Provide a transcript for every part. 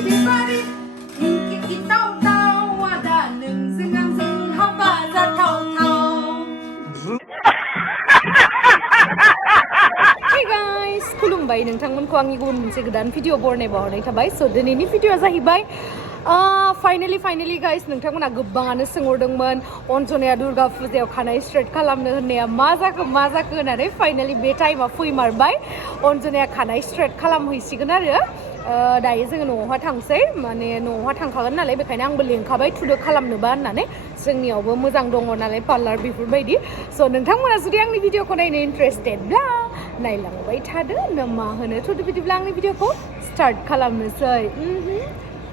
Daimari kita tahu ada neng hamba tahu. Hey guys, खुलुमबाय नोंथांमोनखौ आंनि गुबुन मोनसे गोदान भिडिअ बरनाय बावहरनाय थाबाय स' दिनैनि भिडिअआ जाहैबाय फाइनाली गाइस नोंथांमोना गोबाङानो सोंहरदोंमोन अन्जनाया दुर्गा फुजायाव खानाय स्ट्रेट खालामनो होननाया मा जाखो होननानै फाइनाली बे टाइमा फैमारबाय अन्जनाया खानाय स्ट्रेट खालामहैसिगोन आरो दायो जोङो न'आवहा थांसै माने न'आवहा थांखागोन नालाय बेखायनो आंबो लेंखाबाय थुदो खालामनोबा होननानै जोंनियावबो मोजां दङ नालाय पार्लार बेफोरबायदि स' नोंथांमोना जुदि आंनि भिडिअखौ नायनो इन्टारेस्टेडब्ला नायलांबाय थादो ना मा होनो थुदो बिदिब्ला आंनि भिडिअखौ स्टार्ट खालामनोसै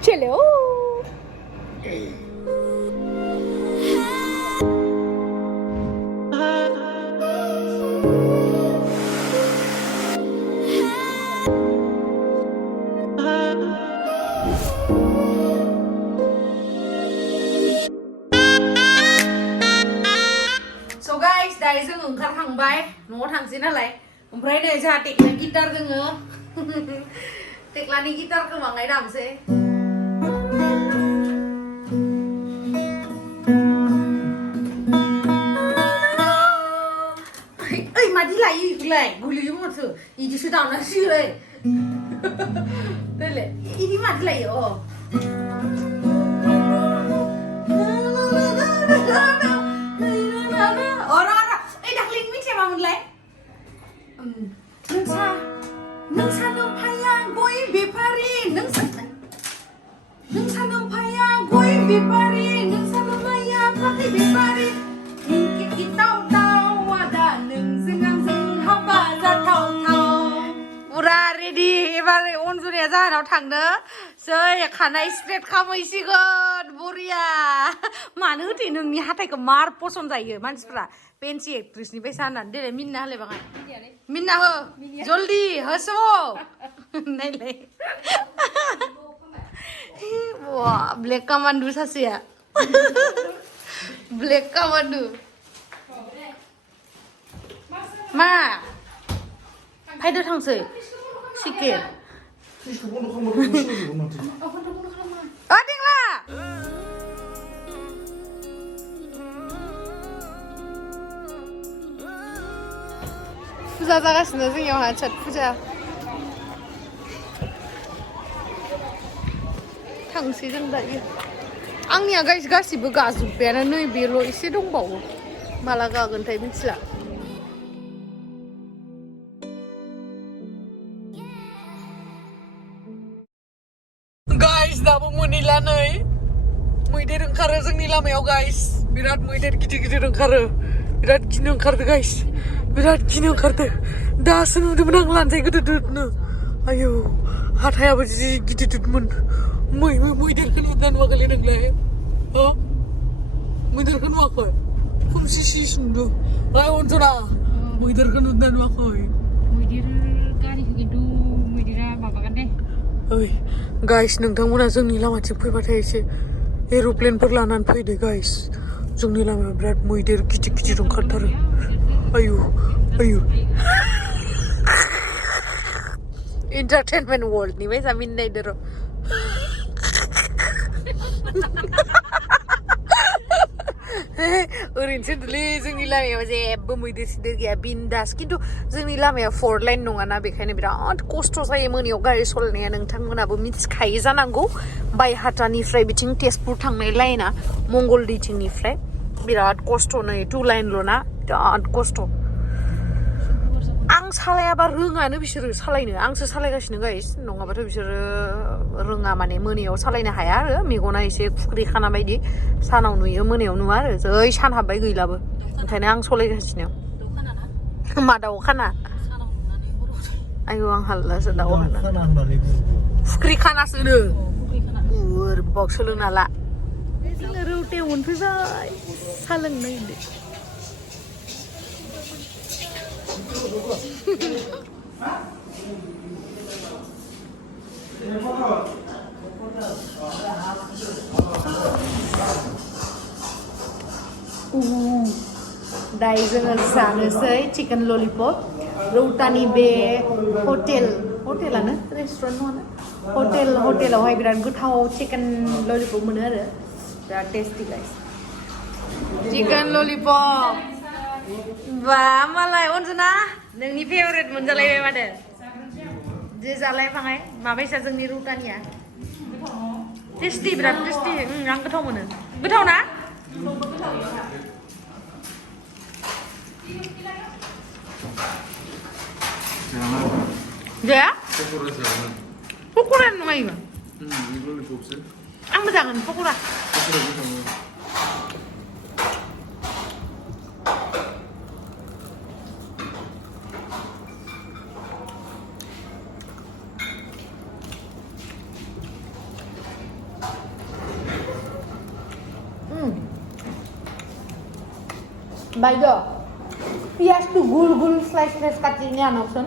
चलो So guys, दायो जों ओंखारखांबाय न'आव थांसै नालाय ओमफ्राय नै जोंहा टेक्ला गिटार दोङो टेक्लानि गिटारखौ बाङाय दामसै ओइ मादि लायो इखौलाय गोलैयो माथो इदिसो दामनांसिगोन देले इदि मादि लायो नोंसानो फाया गय बेफारि नोंसानो फाया गय बेफारि नोंसानो फाया फाथै बेफारि गिताव दाव आदा नोंजों आंजों हाबा जाथाव पुरा रेडि एबार अन्जनाया जाहानाव थांनो जै खानाय स्ट्रेट खालामहैसिगोन बरिया मानो होथे नोंनि हाथाइखौ मार पसन्द जायो मानसिफ्रा पेन्सि एक्ट्रेसनि बायसा होननानै देलाय मिन्ना होलाय बाङाय मिन्ना हो जल्दि होस' नायलाय वा ब्लेक कामान्डु सासेया ब्लेक कामान्डु मा फायदो थांसै सिकेट देंला फुजा जागासिनो जोंनियावहा छट फुजा थांसै जों दायो आंनिया गासिबो गाजोब्बायानो नै बेल' एसे दंबावो माला गागोनथाय मिथिला गाइस दाबो मोनैला नै मैदेर ओंखारो जोंनि लामायाव गाइस बिराद मैदेर गिदिर ओंखारो बिराद गिनो ओंखारदो गाइस बिराद गिनो ओंखारदो दासो नुदोंमोन आं लानजाय गिदिरनो आयौ हाथायाबो जि गिदिरमोन मैदेरखौ नुदोंना नुवाखैलै नोंलाय मैदेरखौ नुवाखै खोमसि नुदों ओइ अन्जना मैदेरखौ नुदोंना नुवाखै मैदेर गारिखौ खिन्थु मैदेरा माबागोन दे ओइ गाइस नोंथांमोना जोंनि लामाथिं फैबाथाय एसे एर'प्लेनफोर लानानै फैदो गाइस जोंनि लामायाव बिराद मैदेर गिदिर ओंखारथारो आयु एन्टारटेनमेन्ट वर्ल्डनि बायसा मिन्नायदो र' ओरैनोसो होनदोंलै जोंनि लामायाव जेबो मैदेर सिदेर गैया बिन्दास खिन्थु जोंनि लामाया 4 लाइन नङाना बेखायनो बिराद खस्थ' जायो मोनायाव गारि सालायनाया नोंथांमोनाबो मिथिखायो जानांगौ बायहाटानिफ्राय बिथिं तेजपुर थांनाय लाइना मंगलदैथिंनिफ्राय बिराद खस्थ' नै 2 लाइनल' ना बिराद खस्थ' आं सालायाबा रोङानो बिसोरो सालायनो आंसो सालायगासिनो गाइस नङाबाथ' बिसोरो रोङा माने मोनायाव सालायनो हाया आरो मेगना एसे खुख्रि खाना बायदि सानाव नुयो मोनायाव नुवा आरो जै सान हाबबाय गैलाबो ओंखायनो आं सालायगासिनो मा दाउ खाना आयौ आं हाल्लासो दाउ खाना फुख्रि खानासो नो बाव सोलोंना ला जोङो रौतायाव मोनफैबाय सा लोंनो नागिरदों दायो जोङो जानोसै चिकेन ललिपप रौतानि बे हटेलानो रेस्टुरेन्ट नङाना हटेलावहाय बिराद गोथाव चिकेन ललिपप मोनो आरो बिराद टेस्टि गाइस चिकेन ललिपप बा मालाय अनजना नोंनि फेभरेट मोनजालायबाय माथो जे जालायफाङाय माबायसा जोंनि रुटानिया टेस्टि बिराद टेस्टि आं गोथाव मोनो गोथाव ना जाया पक'रा नङा इयो आंबो जागोन पक'रा Baiklah, pias tuh gul slice kecilnya nafsu.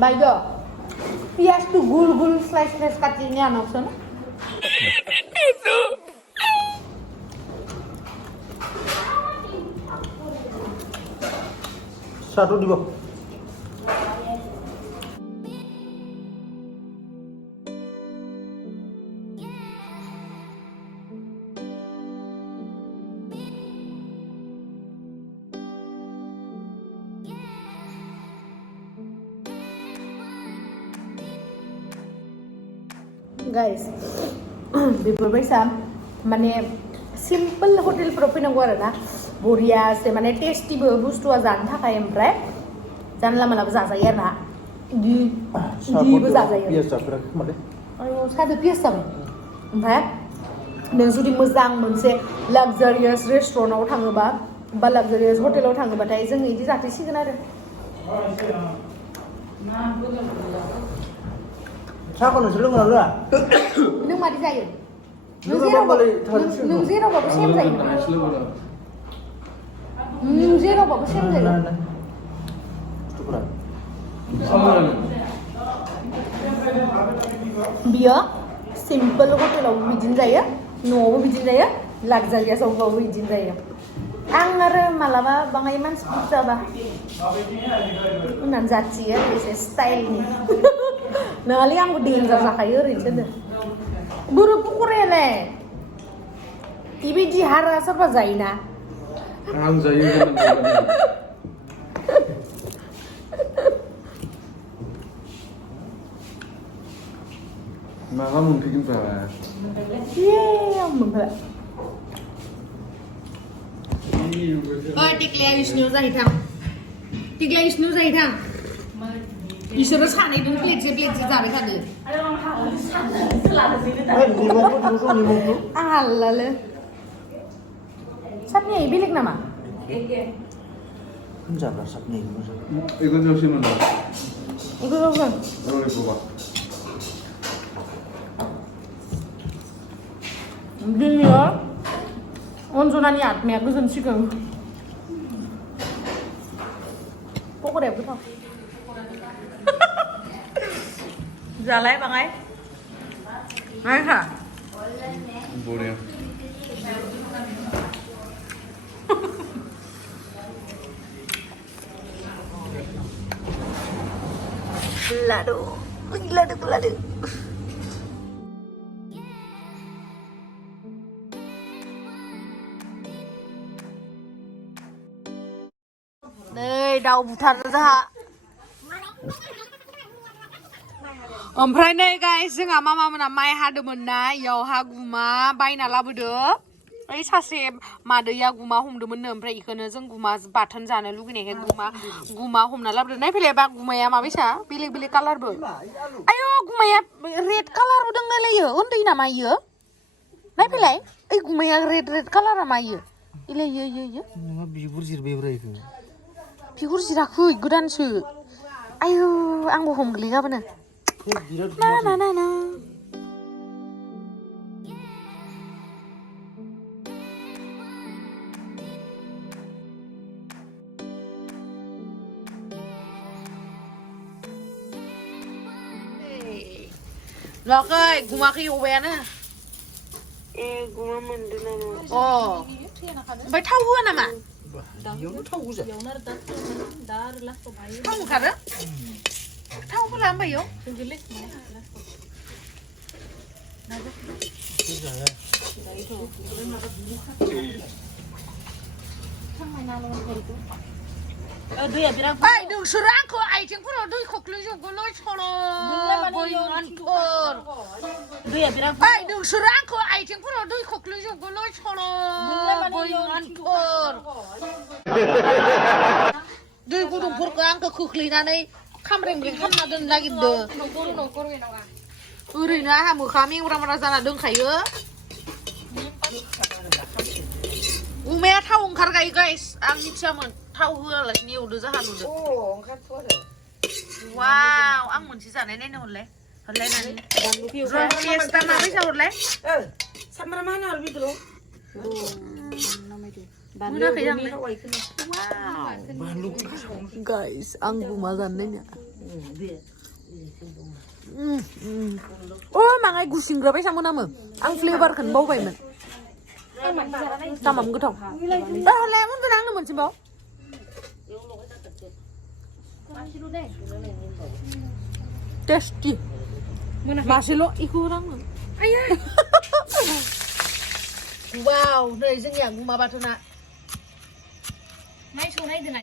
Baiklah, pias tuh gul slice kecilnya nafsu. Itu. Satu di bawah. Guys, बेफोरबायसा माने सिम्पल हटेलफोराव फैनांगौ आरोना बरियासे माने टेस्टिबो बुस्थुआ जानो थाखाय ओमफ्राय जानला मालाबो जाजायो आरोना इदिबो जाजायो आरो सादो पियास जाबाय ओमफ्राय नों जुदि मोजां मोनसे लाक्जारियास रेस्टुरेन्टआव थाङोबा बा लाक्जारियास हटेलाव थाङोबाथाय जों इदि जाथायसिगोन आरो साखौ नोंसोर लोंना रोङा नों मादि जायो नों जेरावबाबो सेम जायो नों जेरावबाबो सेम जायो बियो सिम्पल हटेलावबो बिदिनो जायो न'आवबो बिदिनो जायो लाक्जारियासआवबो बिदिनो जायो आं आरो मालाबा बाङाय मानसि बुरजाबा होननानै जाथियो एसे स्टाइलनि नङालै आंबो डेन्जार जाखायो ओरैनोसो होनो बोरो पक'रायालाय बेबायदि हारा सोरबा जायोना आं जायो माला मोनफैगोन ब्रा आं मोनबाय टिक्लाया इसनियाव जाहैथां टिक्लाया इसनियाव जाहैथां इसोरो सानैजों प्लेटसे जाबाय थादो आं हालालै सातनिया बेलेग नामा जाब्रा सातनि इखौ जौसिमोन इखौ जौसिम दिनैयो अनजनानि आत्माया गोजोनसिगोन पक'राया गोथाव जालाय बाङाय नायखा बरिया lado नै दाउ बुथारो जोंहा ओमफ्राय नै गाइस जोंहा मामामोना माइ हादोंमोन ना इयावहा गुमा बायना लाबोदो ओइ सासे मादैया गुमा हमदोंमोननो ओमफ्राय इखौनो जों गुमा बाथोन जानो लुगैनायखाय गुमा हमना लाबोदो नायफैलाय बा गुमाया माबायसा बेलेग बेलेग कालारबो आयो गुमाया रेड कालारबो दंलायलायो उन्दै नामा इयो नायफैलाय ओइ गुमाया रेड कालारा मा इयो इले इयो बिगुर जिरबायब्रा इखो बिगुर जिराखै गोदानसो आयो आंबो हमगोलै गाबोनो ना Lakai, gumaki ubayana. Guma manduna. Oh. Baik tahu nama? 이거는 타고자. 타고 가라? 타고 가라 안 봐요? Ai đừng sửa rác của ai chẳng có đôi khục lấy dùng của lối cholo bồi ngon cồn. Ai đừng sửa rác của ai chẳng có đôi khục lấy dùng của lối cholo bồi ngon cồn. Đôi của đồng phật quang cái khục lấy này khăm rèm khăm là đừng lagi đờ. Rồi nữa ha mùa khám mình ra ra là đừng khải ớ. Ume thau ngkargai guys, ang michaman thau hưa là nhiều đứa ra hàn được. Wow, ang muốn chỉ giả này nên hồn lấy này. Rồi fiesta nào bây giờ hồn lấy? Sama mana lebih dulu? Muna kaya lang. Wow. Guys, ang gumagan na niya. Oh, mga gusing grabe sa mo naman. Ang flavor kan bau bay man. Tamam cái thòng. Lemon cái đáng là mình xin bảo. Tasty. Masilo iku orang. Ayah. Wow, đây dân nhà cũng mà bà thôn ạ. Mấy số này thế này.